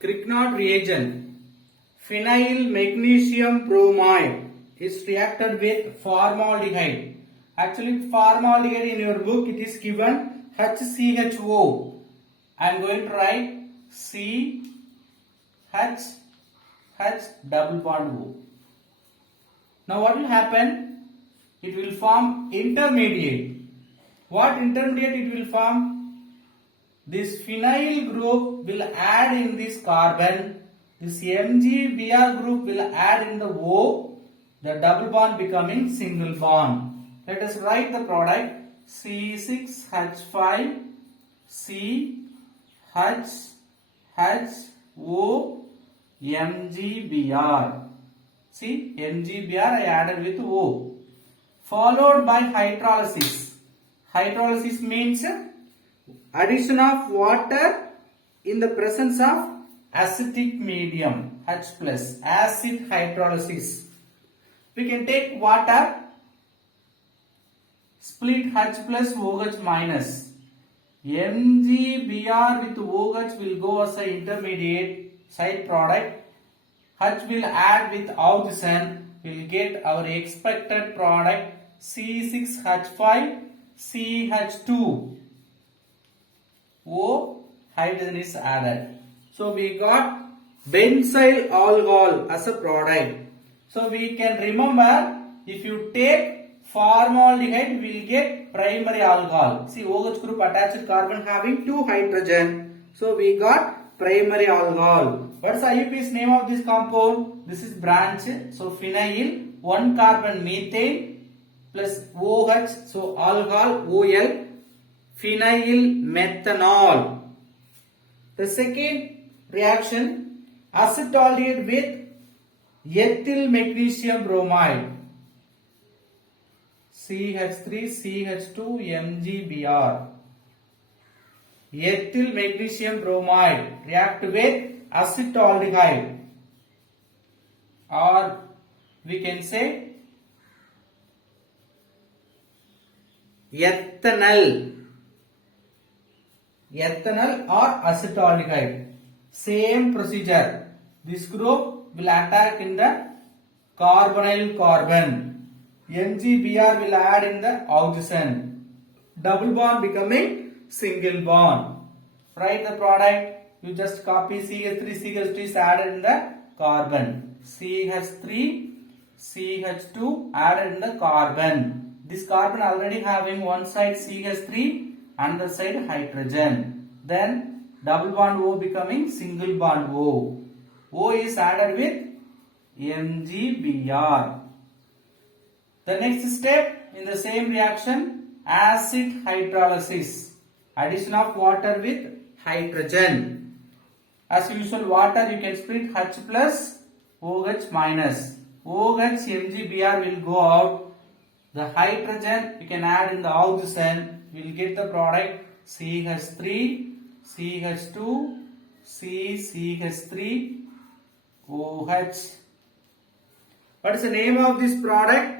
Grignard reagent. Phenyl magnesium bromide is reacted with formaldehyde. Actually, formaldehyde in your book it is given HCHO. I am going to write CH double bond O. Now what will happen? It will form intermediate. What intermediate it will form? This phenyl group will add in this carbon. This MgBr group will add in the O. The double bond becoming single bond. Let us write the product C6H5 CHHO MgBr. See, MgBr I added with O. Followed by hydrolysis. Hydrolysis means addition of water in the presence of acidic medium H plus, acid hydrolysis. We can take water, split H plus OH minus. MgBr with OH will go as an intermediate side product. H will add with oxygen. We will get our expected product C6H5 CH2. O hydrogen is added. So we got benzyl alcohol as a product. So we can remember, if you take formaldehyde, we will get primary alcohol. See, OH group attached carbon having 2 hydrogen. So we got primary alcohol. What's the IUPAC's name of this compound? This is branch. So phenyl, 1 carbon methane plus OH. So alcohol, OL, phenyl methanol. The second reaction, acetaldehyde with ethyl magnesium bromide. CH3 CH2 MgBr. Ethyl magnesium bromide react with acetaldehyde, or we can say ethanol or acetaldehyde. Same procedure. This group will attack in the carbonyl carbon. MgBr will add in the oxygen. Double bond becoming single bond. Write the product. You just copy CH3 CH2 is added in the carbon. CH3 CH2 added in the carbon. This carbon already having one side CH3, another side hydrogen. Then double bond O becoming single bond O. O is added with MgBr. The next step in the same reaction, acid hydrolysis. Addition of water with hydrogen. As usual, water you can split H plus OH minus. OH MgBr will go out. The hydrogen you can add in the oxygen. We will get the product CH3 CH2 CH3 OH. What is the name of this product?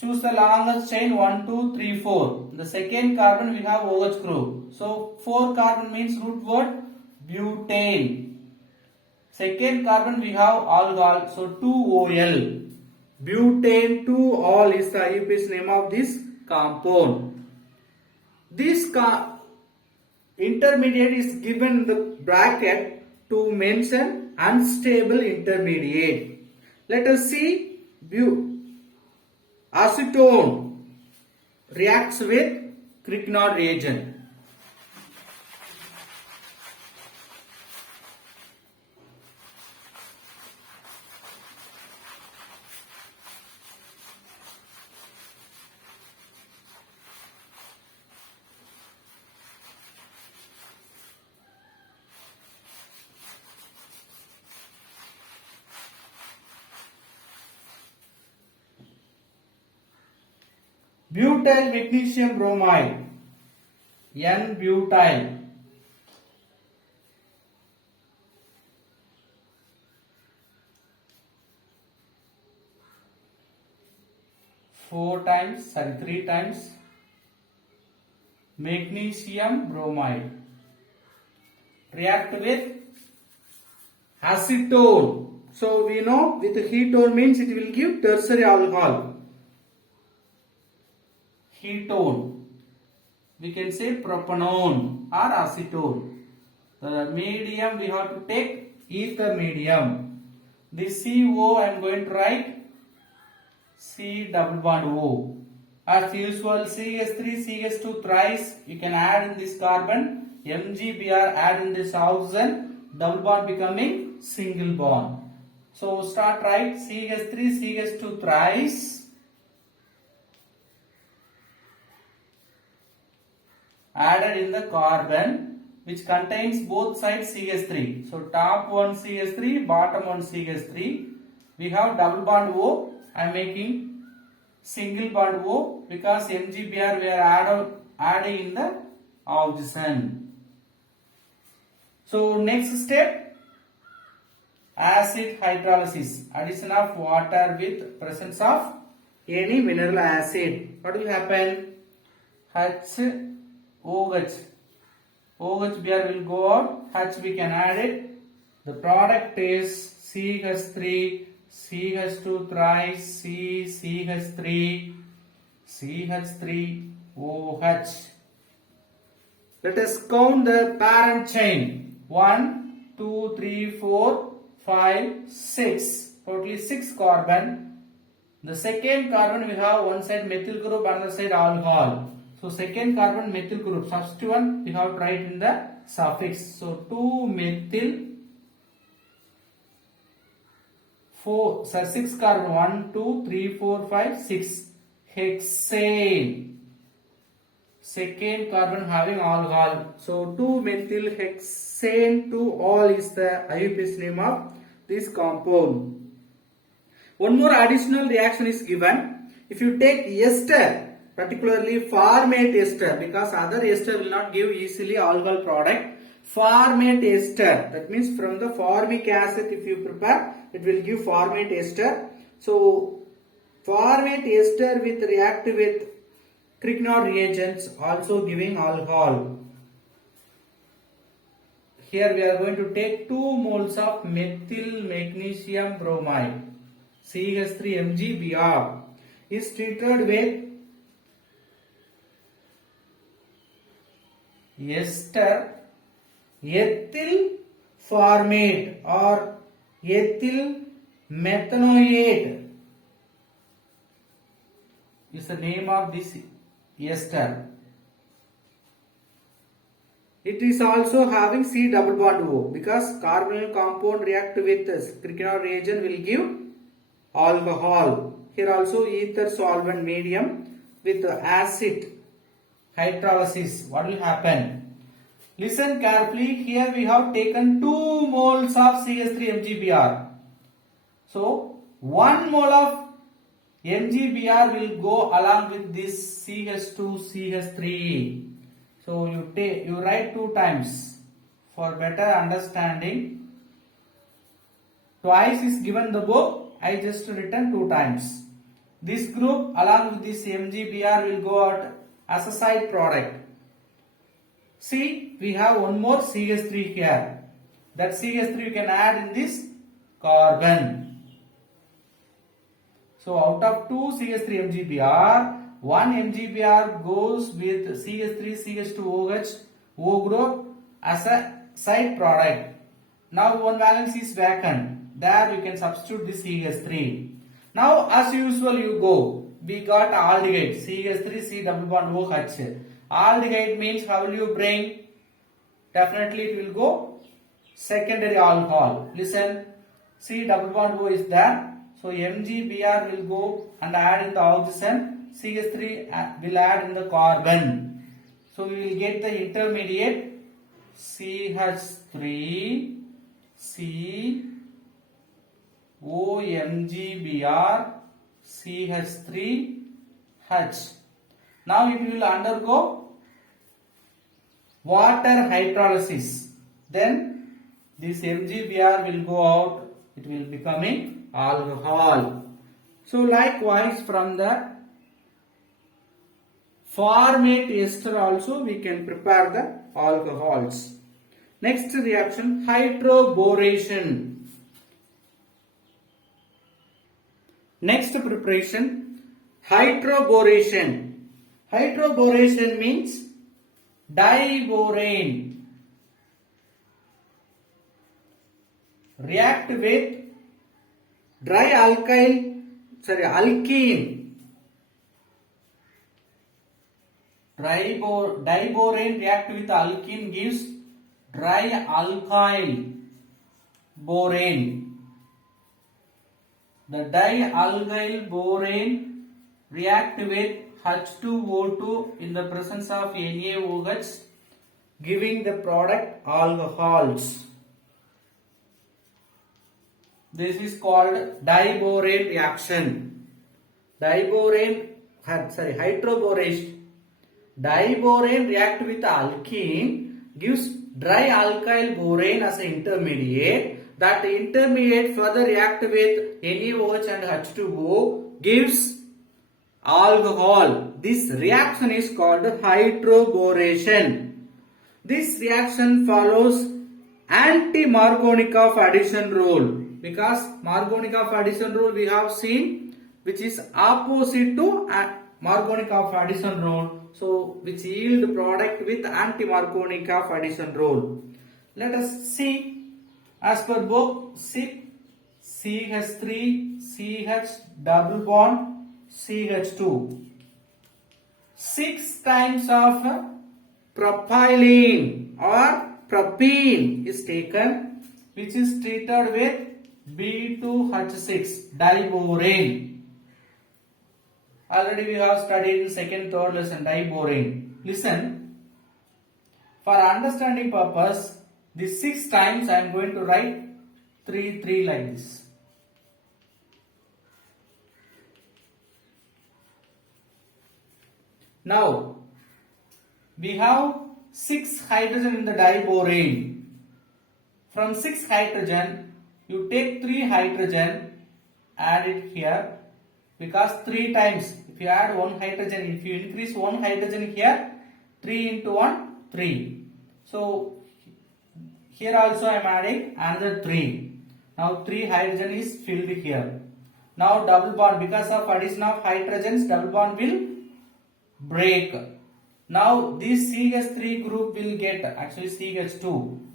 Choose the longest chain 1, 2, 3, 4. The second carbon we have OH group. So 4 carbon means root word butane. Second carbon we have alcohol. So 2OL. Butane 2-ol is the IUPAC's name of this compound. This intermediate is given in the bracket to mention unstable intermediate. Let us see acetone reacts with Grignard reagent. Butyl magnesium bromide, N-butyl. Three times magnesium bromide react with acetone. So we know with ketone means it will give tertiary alcohol. Ketone. We can say propanone or acetone. The medium we have to take ether medium. This CO I am going to write C double bond O. As usual, CH3, CH2 thrice you can add in this carbon. MgBr add in this oxygen. Double bond becoming single bond. So start write CH3, CH2 thrice. Added in the carbon which contains both sides CH3. So top one CH3, bottom one CH3. We have double bond O. I am making single bond O because MgBr we are adding in the oxygen. So next step, acid hydrolysis. Addition of water with presence of any mineral acid. What will happen? OH. OHBr will go out. H we can add it. The product is CH3, CH2 thrice, CH3, CH3, OH. Let us count the parent chain. 1, 2, 3, 4, 5, 6. Totally 6 carbon. The second carbon we have one side methyl group, another side alcohol. So second carbon methyl group. Substituent we have to write in the suffix. So 2 methyl 6 carbon 1, 2, 3, 4, 5, 6 hexane. Second carbon having alcohol. So 2 methyl hexane 2 all is the IUPAC name of this compound. One more additional reaction is given. If you take ester, particularly formate ester, because other ester will not give easily alcohol product. Formate ester, that means from the formic acid if you prepare, it will give formate ester. So formate ester with react with Grignard reagents also giving alcohol. Here we are going to take 2 moles of methyl magnesium bromide, CH3MgBr is treated with ester ethyl formate or ethyl methanoate is the name of this ester. It is also having C double bond O because carbonyl compound react with Grignard reagent will give alcohol. Here also ether solvent medium with acid hydrolysis. What will happen? Listen carefully. Here we have taken 2 moles of CH3MgBr. So 1 mole of MgBr will go along with this CH2CH3. So you write 2 times for better understanding. Twice is given the book. I just written 2 times. This group along with this MgBr will go out as a side product. See, we have one more CH3 here. That CH3 you can add in this carbon. So out of 2 CH3MgBr, 1 MgBr goes with CH3CH2OH O group as a side product. Now one valence is vacant. There you can substitute this CH3. Now as usual you go. We got aldehyde CH3C double bond OH. Aldehyde means how will you bring? Definitely it will go secondary alcohol. Listen, C double bond O is there. So MgBr will go and add in the oxygen. CH3 will add in the carbon. So we will get the intermediate CH3 C OMgBr CH3 H. Now it will undergo water hydrolysis. Then this MgBr will go out. It will becoming alcohol. So likewise from the formate ester also we can prepare the alcohols. Next reaction, hydroboration. Next preparation, hydroboration. Hydroboration means diborane. React with alkene. Diborane react with alkene gives dialkyl borane. The dialkyl borane react with H2O2 in the presence of NaOH, giving the product alcohols. This is called diborane reaction. Hydroboration. Diborane react with alkene gives dialkyl borane as an intermediate. That intermediate further react with NaOH and H2O gives alcohol. This reaction is called hydroboration. This reaction follows anti-Markovnikov addition rule, because Markovnikov addition rule we have seen, which is opposite to Markovnikov addition rule. So, which yield product with anti-Markovnikov addition rule. Let us see, as per book, CH3, CH double bond, CH2. 6 times of propylene or propene is taken, which is treated with B2H6 diborane. Already we have studied in second, third lesson diborane. Listen, for understanding purpose, this 6 times I am going to write 3 like this. Now, we have 6 hydrogen in the diborane. From 6 hydrogen, you take 3 hydrogen, add it here, because 3 times, if you add 1 hydrogen, if you increase 1 hydrogen here, 3 into 1, 3. So, here also I am adding another 3. Now 3 hydrogen is filled here. Now double bond, because of addition of hydrogens, double bond will break. Now this CH3 group will get, actually CH2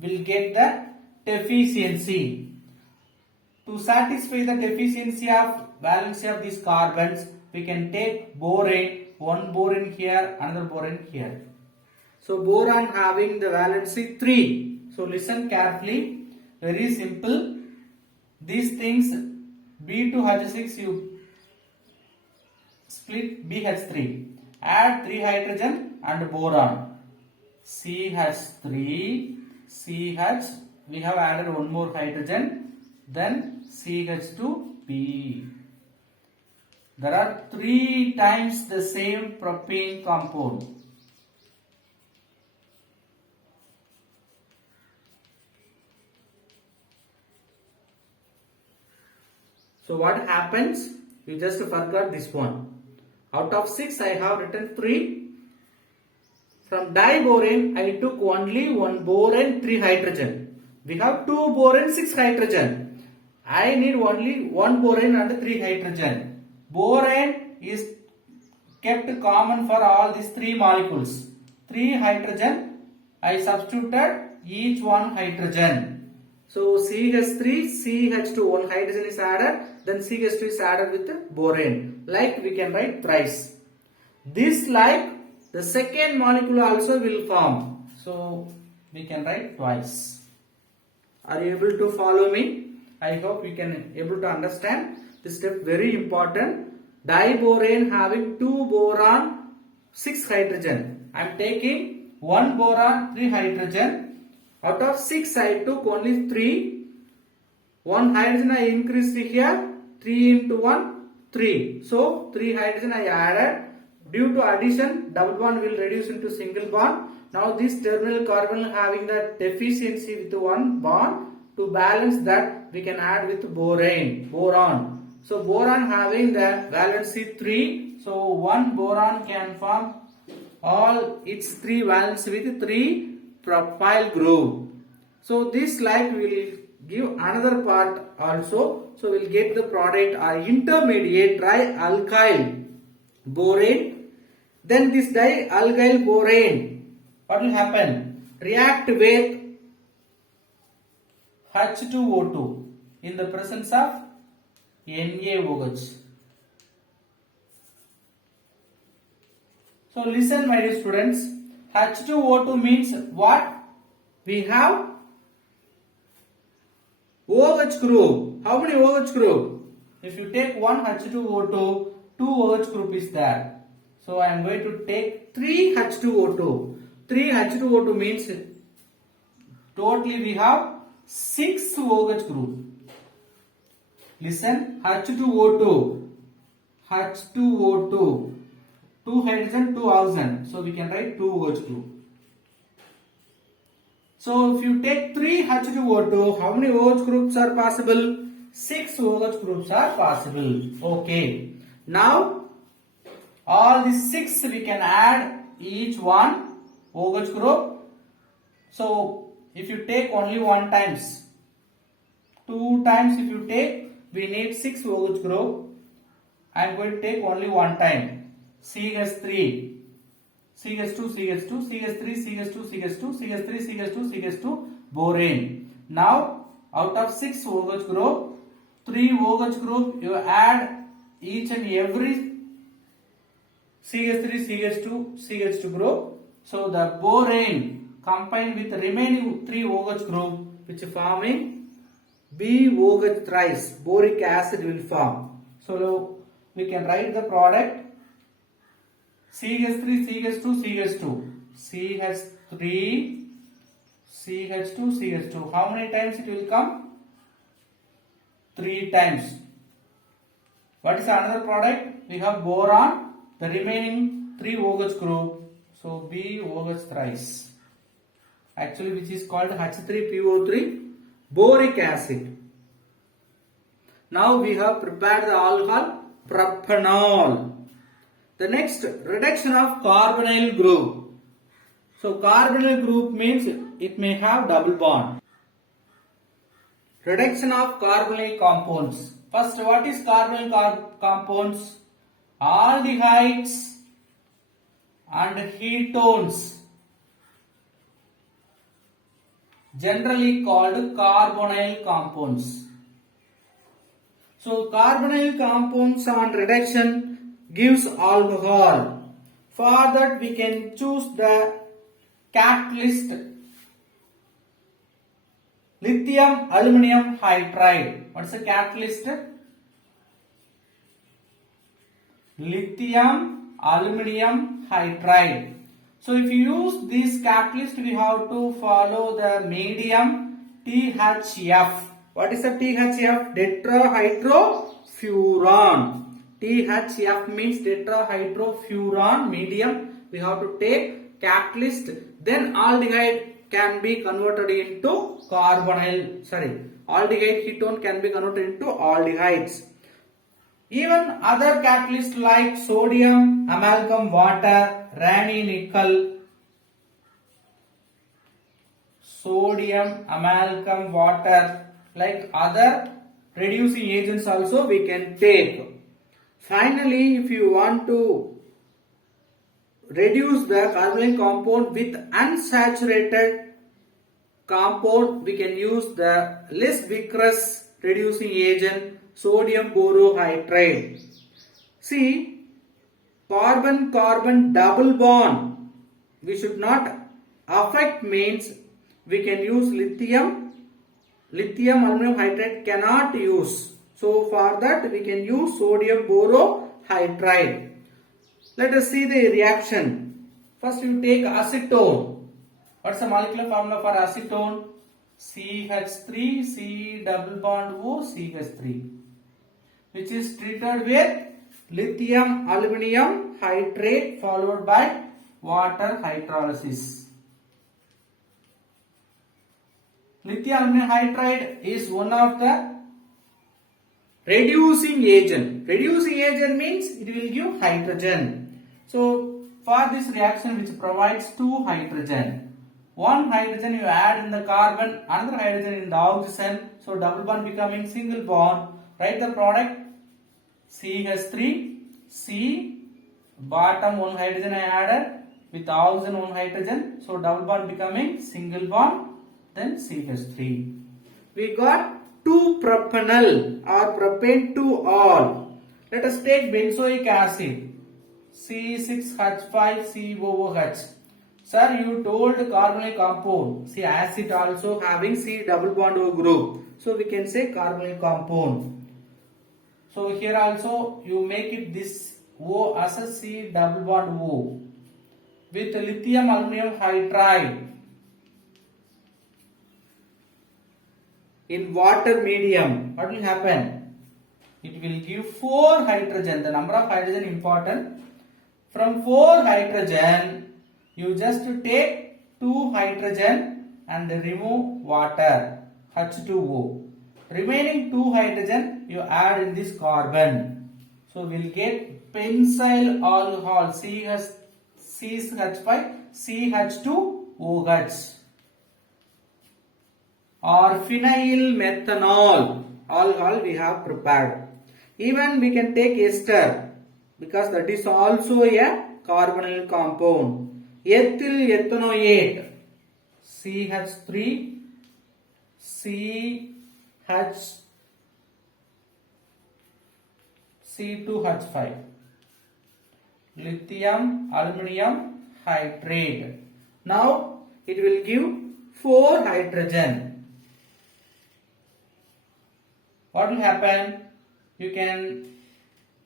will get the deficiency. To satisfy the deficiency of valency of these carbons, we can take borane, one borane here, another borane here. So boron having the valency 3. So listen carefully, very simple. These things, B2H6 you split BH3, add 3 hydrogen and boron, CH3, CH, we have added one more hydrogen, then CH2P. There are 3 times the same propane compound. So what happens? You just forgot this one. Out of 6 I have written 3. From diborane I took only 1 borane, 3 hydrogen. We have 2 borane, 6 hydrogen. I need only 1 borane and 3 hydrogen. Borane is kept common for all these 3 molecules. 3 hydrogen, I substituted each 1 hydrogen. So CH3, CH2, 1 hydrogen is added, then CH2 is added with borane. Like we can write thrice. This like the second molecule also will form. So we can write twice. Are you able to follow me? I hope you can able to understand. This step very important. Diborane having 2 boron, 6 hydrogen. I am taking 1 boron, 3 hydrogen. Out of 6 I took only 3. 1 hydrogen I increased here. 3 into 1, 3. So 3 hydrogen I added. Due to addition, double bond will reduce into single bond. Now this terminal carbon having the deficiency with 1 bond. To balance that, we can add with boron. So boron having the valency 3. So 1 boron can form all its 3 valence with 3 propyl group. So this like will give another part also. So we'll get the product intermediate trialkyl borane. Then this dialkyl borane, what will happen? React with H2O2 in the presence of NaOH. So listen my dear students, H2O2 means what? We have OH group. How many OH group? If you take one H2O2, two OH group is there. So I am going to take 3 H2O2. 3 H2O2 means totally we have 6 OH group. Listen, H2O2, H2O2, 2 hydrogen, 2 oxygen. So we can write 2 OH group. So if you take 3 H2O2, how many OH groups are possible? 6 OH groups are possible. Okay. Now, all these 6 we can add each one OH group. So if you take only 1 times, 2 times if you take, we need 6 OH group. I am going to take only 1 time. CH3. CH2, CH2, CH3, CH2, CH2, CH3, CH2, CH2, borane. Now, out of 6 OH group, 3 OH group you add each and every CH3, CH2, CH2 group. So, the borane combined with the remaining 3 OH group which forming BOH thrice, boric acid will form. So, we can write the product CH3, CH2, CH2, CH3, CH2, CH2. How many times it will come? 3 times. What is another product? We have boron, the remaining 3 OH group. So BOH thrice. Actually, which is called H3PO3, boric acid. Now we have prepared the alcohol propanol. The next, reduction of carbonyl group. So carbonyl group means it may have double bond. Reduction of carbonyl compounds. First, what is carbonyl compounds? Aldehydes and ketones, generally called carbonyl compounds. So carbonyl compounds on reduction gives alcohol. For that we can choose the catalyst lithium aluminum hydride. What is the catalyst? Lithium aluminum hydride. So if you use this catalyst, we have to follow the medium THF. What is the THF? Tetrahydrofuran. THF means tetrahydrofuran medium. We have to take catalyst. Then aldehyde can be converted into aldehyde ketone can be converted into aldehydes. Even other catalysts like sodium amalgam water, Raney nickel, sodium amalgam water, like other reducing agents also we can take. Finally, if you want to reduce the carbonyl compound with unsaturated compound, we can use the less viscous reducing agent sodium borohydride. See, carbon-carbon double bond we should not affect means we can use lithium aluminum hydride cannot use. So for that we can use sodium borohydride. Let us see the reaction. First you take acetone. What's the molecular formula for acetone? CH3 C double bond O CH3, which is treated with lithium aluminum hydrate followed by water hydrolysis. Lithium aluminum hydride is one of the reducing agent. Reducing agent means it will give hydrogen. So for this reaction which provides 2 hydrogen, one hydrogen you add in the carbon, another hydrogen in the oxygen. So double bond becoming single bond. Write the product. CH3, C, bottom one hydrogen I added with oxygen one hydrogen. So double bond becoming single bond. Then CH3. We got 2 propanol or propane 2-all. Let us take benzoic acid. C6H5COOH. Sir, you told carbonyl compound. See, acid also having C double bond O group. So we can say carbonyl compound. So here also you make it this O as a C double bond O with lithium aluminum hydride in water medium. What will happen? It will give 4 hydrogen. The number of hydrogen important. From 4 hydrogen, you just take 2 hydrogen and remove water, H2O. Remaining 2 hydrogen you add in this carbon. So we will get benzyl alcohol, CH5, CH2OH. Or phenyl methanol alcohol we have prepared. Even we can take ester, because that is also a carbonyl compound. Ethyl ethanoate, CH3, C2H5. Lithium aluminum hydrate. Now it will give 4 hydrogen. What will happen? You can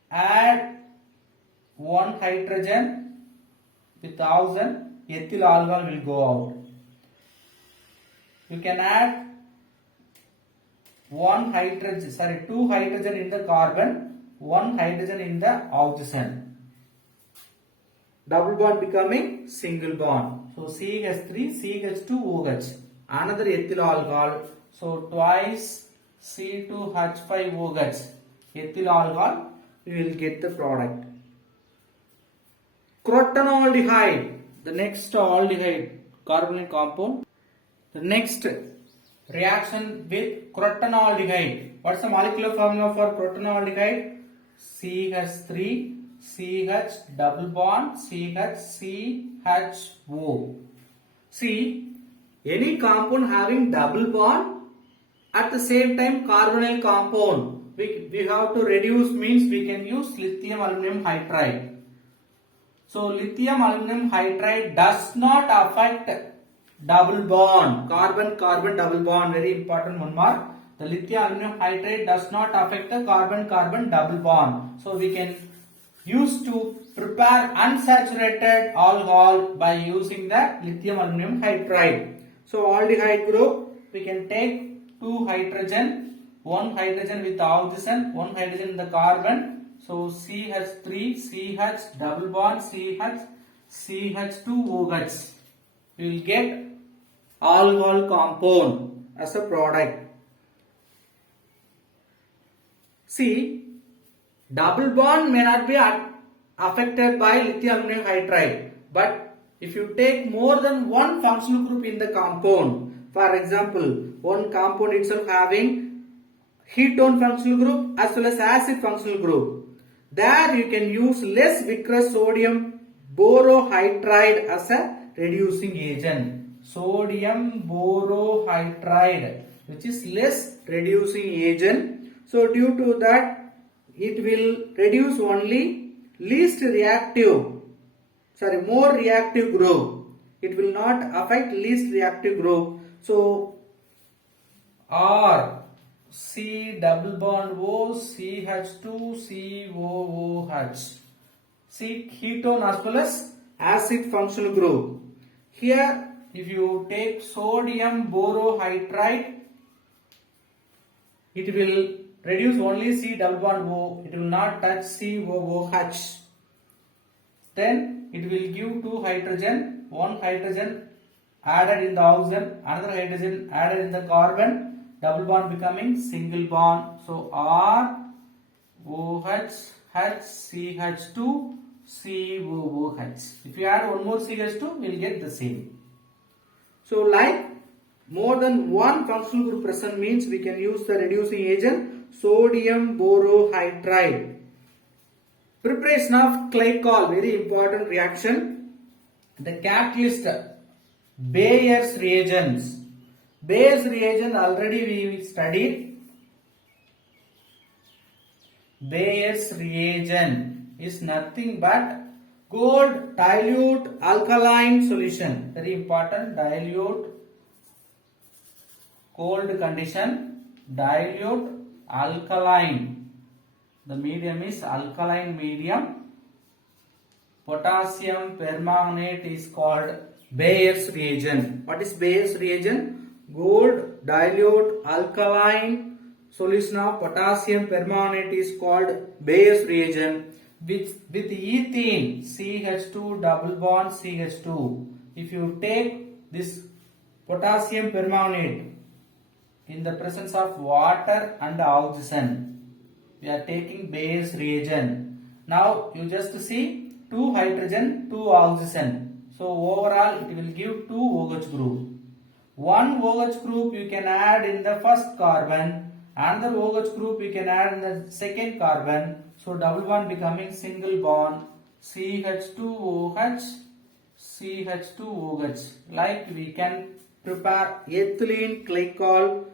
add 1 hydrogen with oxygen, ethyl alcohol will go out. You can add 2 hydrogen in the carbon, 1 hydrogen in the oxygen. Double bond becoming single bond. So CH3, CH2OH. Another ethyl alcohol. So twice C2H5OH. Ethyl alcohol. We will get the product. Crotonaldehyde, the next aldehyde, carbonyl compound. The next reaction with crotonaldehyde. What's the molecular formula for crotonaldehyde? CH3, CH double bond, CH, CHO. See, any compound having double bond at the same time carbonyl compound. We have to reduce, means we can use lithium aluminum hydride. So lithium aluminum hydride does not affect double bond, carbon-carbon double bond. Very important one mark. The lithium aluminum hydride does not affect the carbon-carbon double bond. So we can use to prepare unsaturated alcohol by using the lithium aluminum hydride. So aldehyde group, we can take 2 hydrogen, 1 hydrogen with oxygen, 1 hydrogen in the carbon. So CH3, CH double bond, CH, CH2OH. We will get alcohol compound as a product. See, double bond may not be affected by lithium aluminum hydride, but if you take more than 1 functional group in the compound, for example, one compound itself having ketone functional group as well as acid functional group, there you can use less viscous sodium borohydride as a reducing agent. Sodium borohydride, which is less reducing agent. So due to that, it will reduce only more reactive group. It will not affect least reactive group. So R, C double bond O, CH2COOH. See, ketone as well as acid functional group. Here, if you take sodium borohydride, it will reduce only C double bond O. It will not touch COOH. Then it will give 2 hydrogen, 1 hydrogen added in the oxygen, another hydrogen added in the carbon. Double bond becoming single bond. So R, OH, H, CH2, COOH. If you add one more CH2, we will get the same. So like more than one functional group present means we can use the reducing agent sodium borohydride. Preparation of glycol, very important reaction. The catalyst Bayer's reagents. Bayer's reagent already we studied. Bayer's reagent is nothing but gold dilute alkaline solution. Very important, dilute cold condition, dilute alkaline. The medium is alkaline medium. Potassium permanganate is called Bayer's reagent. What is Bayer's reagent? Gold dilute alkaline solution of potassium permanganate is called Bayer's reagent. With ethene, CH2 double bond CH2. If you take this potassium permanganate in the presence of water and oxygen, we are taking Bayer's reagent. Now you just see 2 hydrogen, 2 oxygen. So overall it will give 2 OH group. One OH group you can add in the first carbon, another OH group you can add in the second carbon. So double bond becoming single bond CH2OH, CH2OH. Like we can prepare ethylene glycol.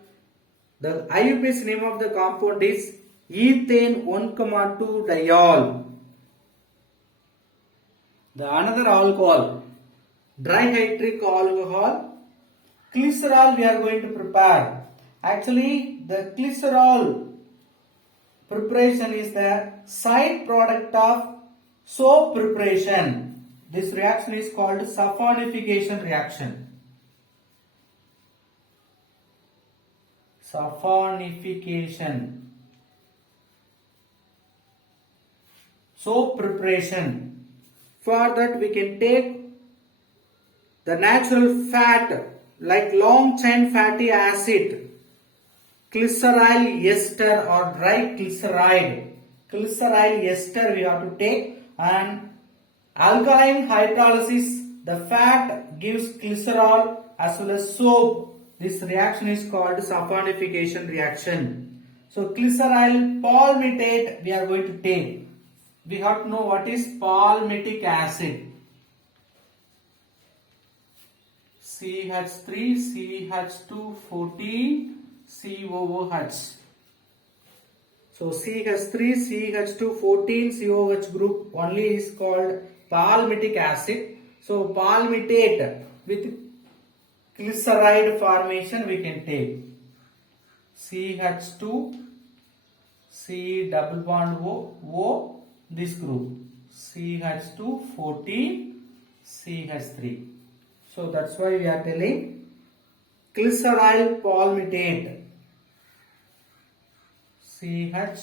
The IUPAC name of the compound is ethane 1,2 diol. The another alcohol, dihydric alcohol, glycerol we are going to prepare. Actually, the glycerol preparation is the side product of soap preparation. This reaction is called saponification reaction. Saponification. Soap preparation. For that we can take the natural fat like long chain fatty acid, glyceryl ester or dry glyceride. Glyceryl ester we have to take, and alkaline hydrolysis, the fat gives glycerol as well as soap. This reaction is called saponification reaction. So glyceryl palmitate we are going to take. We have to know what is palmitic acid. CH3, CH2, 14, COOH. So CH3, CH2, 14, COOH group only is called palmitic acid. So palmitate with glyceride formation we can take. CH2, C double bond O, this group. CH2, 14, CH3. So that's why we are telling glyceryl palmitate. CH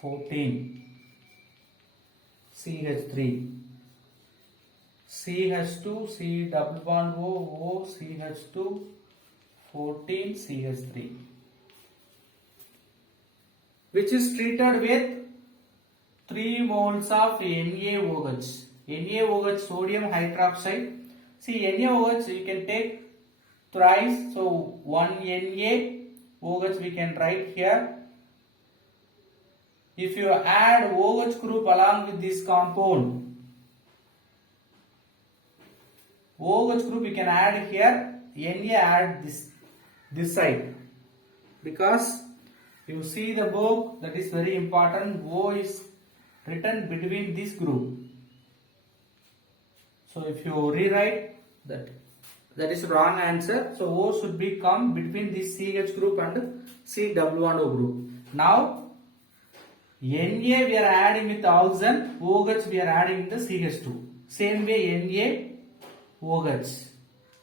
14, CH3, CH2, C double bond O, CH2, 14, CH3, which is treated with 3 moles of NaOH. NaOH, sodium hydroxide. See, NaOH you can take thrice. So 1 NaOH we can write here. If you add OH group along with this compound, OH group we can add here. Na add this side, because you see the book, that is very important. O is written between this group. So if you rewrite that is wrong answer. So O should become between this CH group and COO group. Now Na we are adding with oxygen, OH we are adding the CH2. Same way NaOH.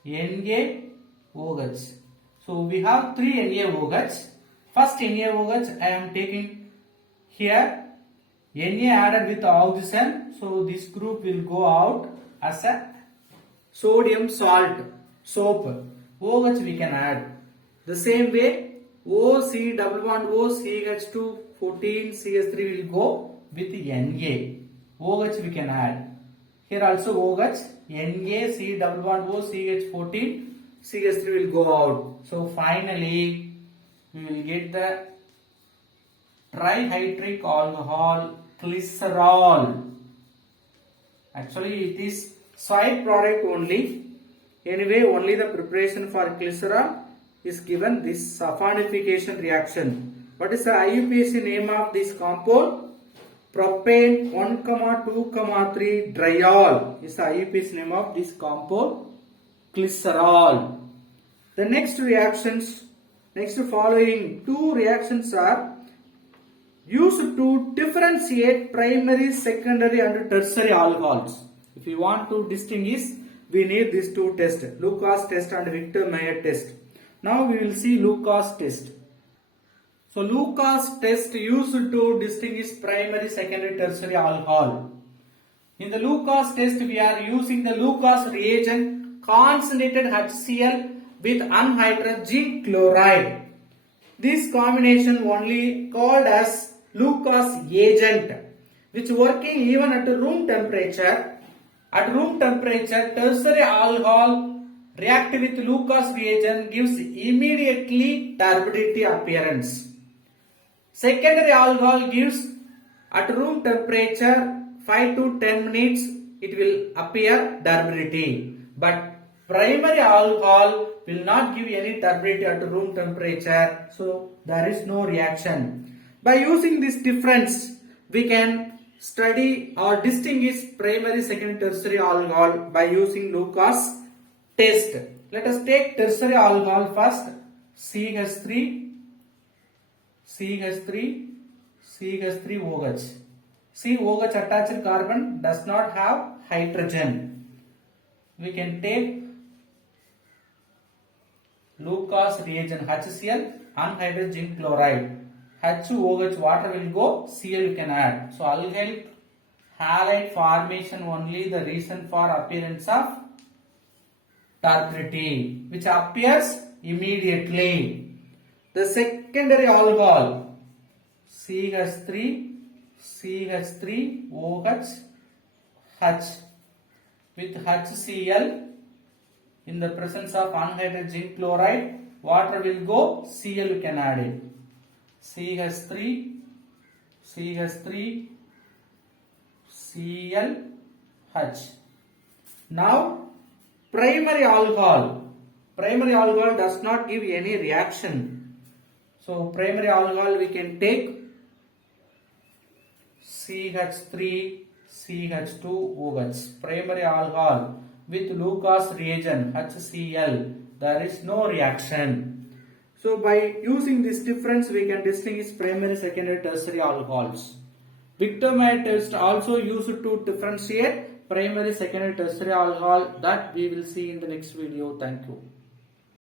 NaOH. So we have 3 NaOH. First NaOH I am taking here. Na added with oxygen, so this group will go out as a sodium salt, soap. OH we can add. The same way OC double bond O, CH2, 14, CH3 will go with Na. OH we can add. Here also OH, Na, C double bond O, CH14, CH3 will go out. So finally, we will get the trihydric alcohol glycerol. Actually, it is side product only. Anyway, only the preparation for glycerol is given this saponification reaction. What is the IUPAC name of this compound? Propane 1,2,3 triol is the IUPAC name of this compound, glycerol. The next following two reactions are used to differentiate primary, secondary and tertiary alcohols. If you want to distinguish, we need these two tests, Lucas test and Victor-Meyer test. Now we will see Lucas test. So Lucas test used to distinguish primary, secondary, tertiary alcohol. In the Lucas test, we are using the Lucas reagent concentrated HCl with anhydrous zinc chloride. This combination only called as Lucas agent, which working even at room temperature. At room temperature, tertiary alcohol react with Lucas reagent gives immediately turbidity appearance. Secondary alcohol gives at room temperature 5 to 10 minutes it will appear turbidity, but primary alcohol will not give any turbidity at room temperature, so there is no reaction. By using this difference, we can study or distinguish primary, secondary, tertiary alcohol by using Lucas test. Let us take tertiary alcohol first. CH3OH. See, OH attached carbon does not have hydrogen. We can take Lucas reagent HCl, anhydrous zinc chloride. HOH water will go, Cl you can add. So alkyl halide formation only the reason for appearance of turbidity, which appears immediately. The secondary alcohol CH3OH H with HCl in the presence of anhydrous zinc chloride, water will go, Cl you can add it. CH3ClH. Now primary alcohol does not give any reaction. So primary alcohol we can take CH3CH2OH, primary alcohol with Lucas reagent HCl. There is no reaction. So by using this difference, we can distinguish primary, secondary, tertiary alcohols. Victor-Meyer test also used to differentiate primary, secondary, tertiary alcohol, that we will see in the next video. Thank you.